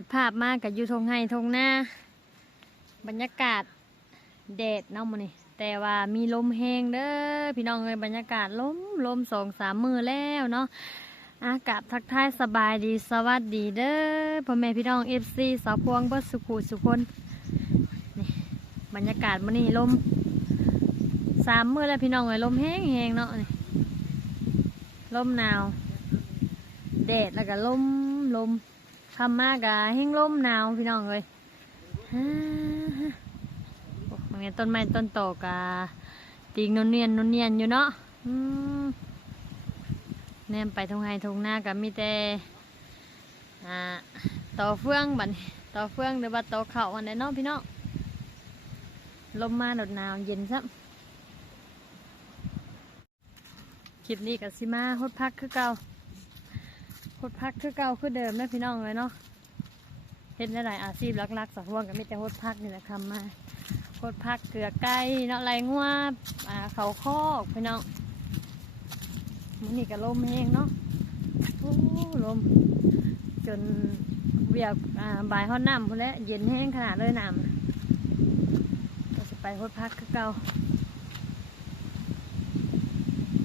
ดภาพมากกับยูทงไห้ทงหน้า บรรยากาศแดดเนาะมื้อนี้แต่ว่ามีลมแห้งเด้อพี่น้องเอ้ยบรรยากาศลมลมสองสามมือแล้วเนาะอากาศทักทายสบายดีสวัสดีเด้อพ่อแม่พี่น้องเอฟซีสาวพวงเบิดสุขุสุคนนี่บรรยากาศมื้อนี้ลมสามมือแล้วพี่น้องเอ้ยลมแห้งแห้งเนาะนี่ลมหนาวแดดแล้วก็ลมลม คำมากอะแห้งลมหนาวพี่น้องเลยฮ่าฮ่าโอ้มันไงต้นไม้ต้นโตกะติงนนเนียนนนเนียนอยู่เนาะอืมแนมไปทงไฮทงหน้ากับมีแต่อ่าต่อเฟืองบันต่อเฟืองหรือว่าต่อเข่าอันไหนเนาะพี่น้องลมมาหนดหนาวเย็นซับคลิปนี้กับซิมาฮดพักคือเก่า หดพักคือเก่าคือเดิมนะพี่น้องเลยเนาะเห็นหลายอาชีพลักๆสักวงก็มีแต่หดพักนี่แหละทำมาหดพักเกลือไก่เนาะไรงัวอ่าเขาคอกพี่น้องมันนี่ก็ลมแห้งเนาะโอ้ลม จนเวียกอ่าบ่ายฮอน้ำพุ่นแล้วเย็นแห้งขนาดเลยน้ำก็จะไปหดพักคือเก่า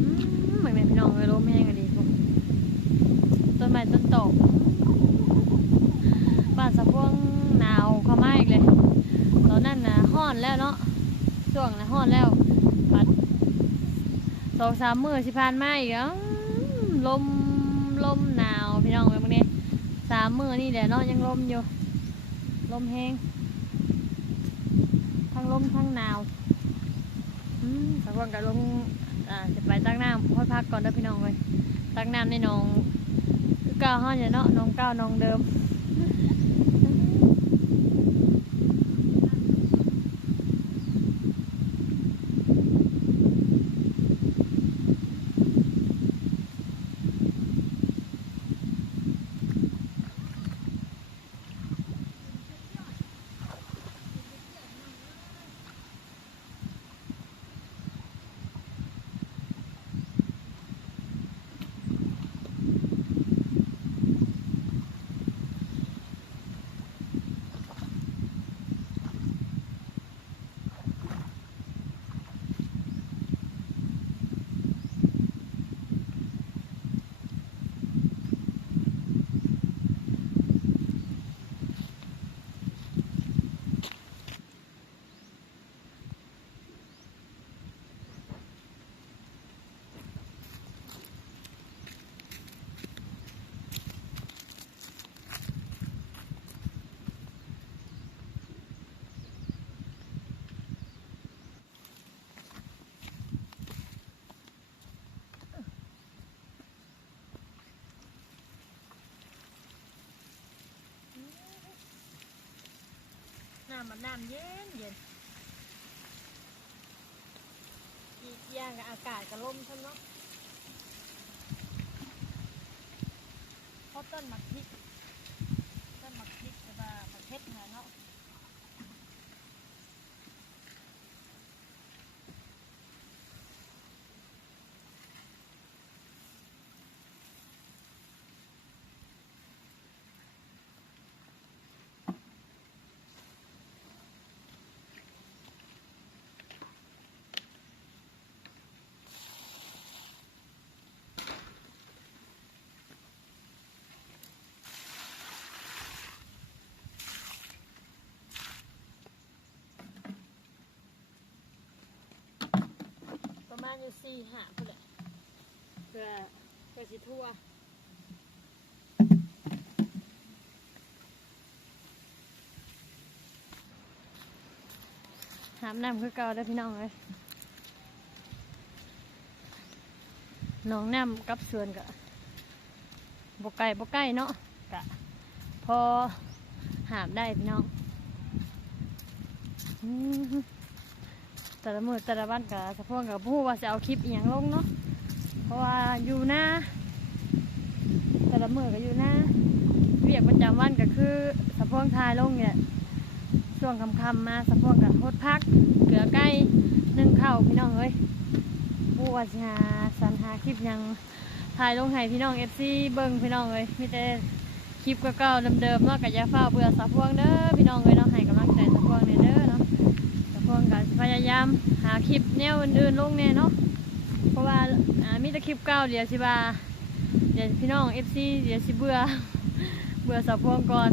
อืมเหมือนแม่พี่น้องเลยลมแห้งกันดี ไม้ต้นโตกบ้านสะพวงหนาวเข้ามาอีกเลย ตอนนั้นนะห้อนแล้วเนาะช่วงนะห้อนแล้วปัดสองสามมือสิพานมาอีกแล้วลมลมหนาวพี่น้องเอ้ยบางนี้สามมือนี่แหละเนาะยังลมอยู่ ลมแห้งทั้งลมทั้งหนาวสะพวงกับลงอ่าจะไปตั้งน้ำค่อยพักก่อนเด้อพี่น้องเลยตั้งน้ำในหนอง เก้าห้าเนี่ยเนาะน้องเก้าน้องเดิม น้ำ มันน้ำเย็นเย็นอีกอย่างกับอากาศกับลมท่านเนาะเพราะต้นหมักพริกต้นหมักพริกแต่ว่าหมักเพชรเนาะ สี่หาพุ่นแหละเพื่อเพื่อสิทั่วหามน้ำคือเก่าได้อพี่น้องเลยหน้องน้ำกับสวนกะบกไก่บกไก่เนาะกะพอหามได้พี่น้องอืม แต่ละมือแต่ละวันกับสะพวงกับผู้ว่าจะเอาคลิปอหย่างลงเนาะเพราะว่าอยู่หน้าแต่ละมือก็อยู่หน้าเวียกประจำวันก็คือสะพวงทายลงเนี่ยช่วงคำๆมาสะพวงกับโคตรพักเกลือไก่นึ่งข้าวพี่น้องเอ้ยผู้ว่าจะหาสรรหาคลิปยังถ่ายลงให้พี่น้องเอฟซีเบิ้งพี่น้องเอ้ยมีแต่คลิปก็เก่าๆเดิมๆเนาะกับยาฟ้าเบื่อสะพวงเด้อพี่น้องเลยามหาคลิปแนวอื่นๆลงแน่เนาะเพราะว่าอ่ามีแต่คลิปเก่าเดี๋ยวสิว่าเดี๋ยวพี่น้องเอฟซีเดี๋ยวสิเบื่อเบื่อสะพวงก่อน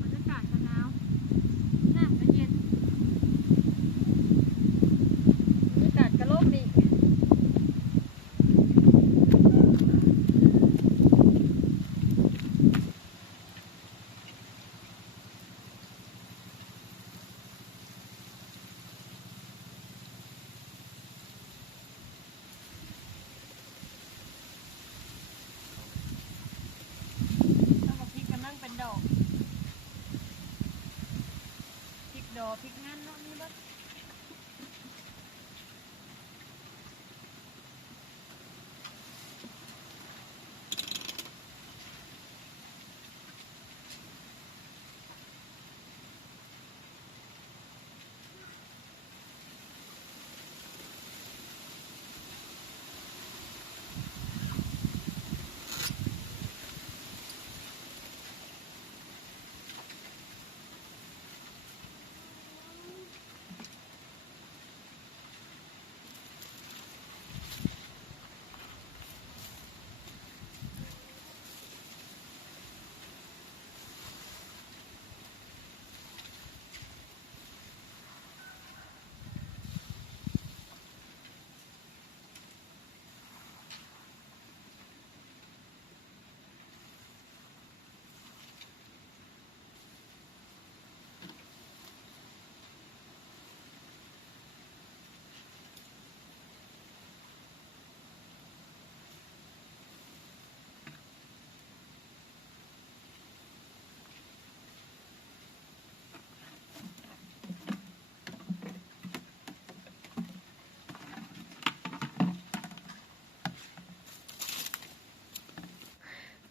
บรรยากาศก็หนาวน้ำก็เย็นบรรยากาศก็ร่มดีแล้วก็พริกกำลังเป็นดอก พริกดอกพริกงั้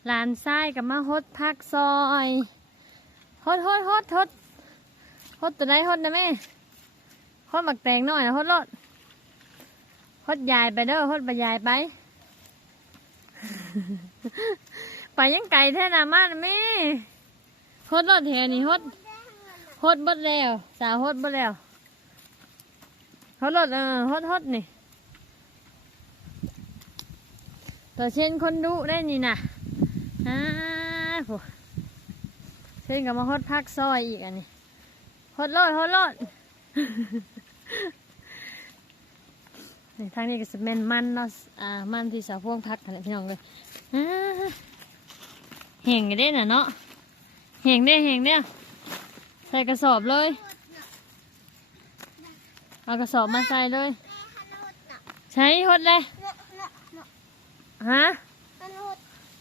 ลานไส้กับมาฮดพักซอยฮดฮดฮดฮดฮดตัวไหนฮดนะแม่ฮดหมักแตงหน่อยนะฮดรถฮดยายไปเด้อฮดไปยายไป ไปยังไก่แท่นามานะแม่ฮดรถแถวนี้ฮดฮดบดแล้ว สาวฮดบดแล้วฮดรถเออฮดฮดนี่ตัวเช่นคนดุได้นี่นะอ่า โหเช่นกับมาฮดพักซอยอีกอันนี้ฮดรถฮดรถนี่ทางนี้ก็จะเป็นมันเนาะอ่ามันที่สาวพวงพักกันแหละพี่น้องเลยอ่าเห่งอยู่เด้น่ะเนาะเห่งเด้เห่งเนี่ยใส่กระสอบเลย เอากระสอบมาใส่เลยใช้ฮดเลยฮะ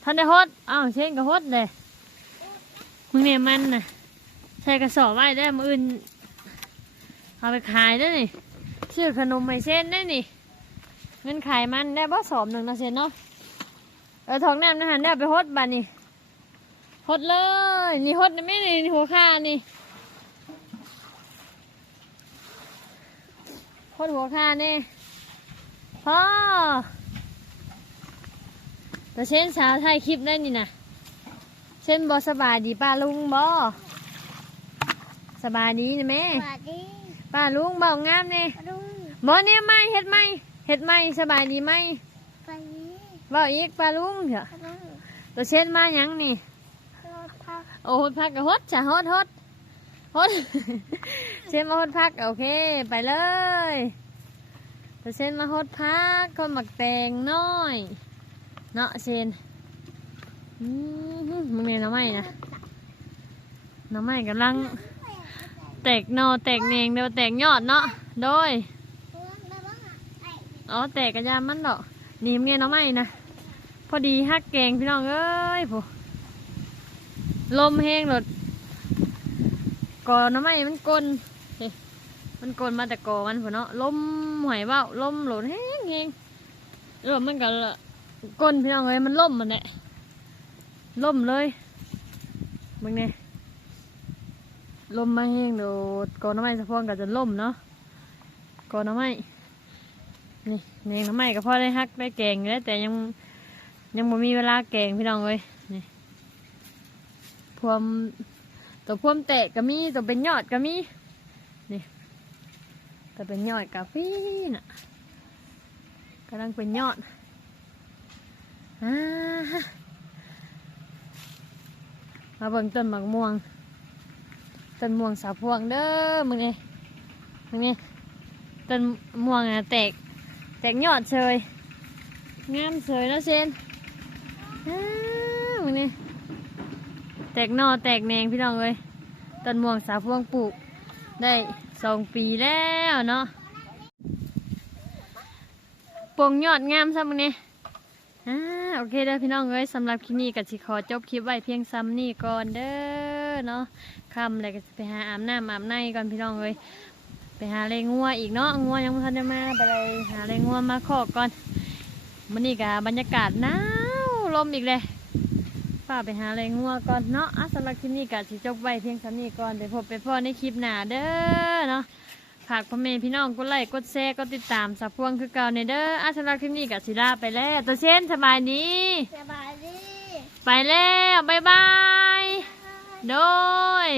ท่านได้ฮดอ้าวเช่นก็ฮดเลย มึงเนี่ยมันน่ะใส่กระสอบไว้ได้มืออื่น เอาไปขายได้นี่ชื่อขนมไม่เส้นได้นี่ เงินขายมันได้บ่สอบหนึ่งนะเซนเนาะเออทองแนมนะฮันได้ไปฮดบันนี่ฮดเลย นี่ฮดไม่นี่นี่หัวค่านี่ฮดหัวค่านี่พ่อแต่เช่นสาวไทยคลิปได้นี่นะ เช่นบอสบายดีป้าลุงบอสบายดีนะแม่สวัสดีป้าลุงเบางามเนี่ยลุงบอเนี่ยไม่เฮ็ดไม่เฮ็ดไม่สบายดีไหมไปนี้เบาอีกป้าลุงเถอะลุงตัวเช่นมาหยังนี่รถพักโอ้ฮดพักกับฮดจ้ะฮดฮดฮดเช่นมาฮดพักโอเคไปเลยตัวเช่นมาฮดพักคนหมักแตงน้อย เนาะเช่นอืม มึงเนี่ยน้ำไม้นะน้ำไม้กำลัง แตกนอแตกเนงเดี๋ยวแตกยอดเนาะโดยอ๋อแตกกระยามันดอกนี่มึงไงน้องไม่นะพอดีฮักแกงพี่น้องเอ้ยผู้ลมแห้งหลดก่อน้ำไม้มันกลนมันกลนมาแต่ก่อมันพอเนาะลมหอยเบ้าลมหลดแห้งแห้งเออมันก็กลนพี่น้องเลยมันล่มมันแหละ ล่มเลยมึงเนี่ยลมมาแห้งโดดกอน้ำไม้สะพวงก็จะล่มเนาะกอน้ำไม้นี่เนงน้ำไม้ก็พอได้ฮักได้แกงแล้วแต่ยังยังบ่มีเวลาแกงพี่น้องเลยนี่พวมตัวพ่วมแตกก็มีตัวเป็นยอดก็มีนี่ตัวเป็นยอดกาแฟน่ะกำลังเป็นยอดอ่าฮะ มาเบิ่งต้นมากม่วง ต้นม่วงสาพวงเด้อมึงนี่มึงนี่ต้นม่วงอะแตก แตกยอดเฉยงามเฉยแล้วเชนอ้ามึงนี่แตกหนอแตกแนงพี่น้องเอ้ยต้นม่วงสาวพวงปลูก ได้สองปีแล้วเนาะปลงยอดงามซ้ำมึงเนี่ย อ่าโอเคเด้อพี่น้องเอ้ยสำหรับคลิปนี้ก็สิขอจบคลิปไว้เพียงซ้ำนี่ก่อนเด้อเนาะคำเลยก็ไปหาอาบน้ำอาบในก่อนพี่น้องเอ้ยไปหาเลงัวอีกเนาะงัวยังไม่ทันได้มาไปเลยหาเลงัวมาขอกก่อนมันนี่กับบรรยากาศหนาวลมอีกเลยป้าไปหาอะไรงัวก่อนเนาะสำหรับคลิปนี้ก็สิจบไว้เพียงเท่านี้ก่อนไปพบไปพ่อในคลิปหน้าเด้อเนาะ ฝากพ่อแม่พี่น้องกดไลค์กดแชร์กดติดตามสับพวงคือเก่าในเด้ออะสำหรับคลิปนี้ก็สิลาไปแล้วตัวเช่นสบายดีสบายดี ไปแล้ว บ๊ายบาย โดย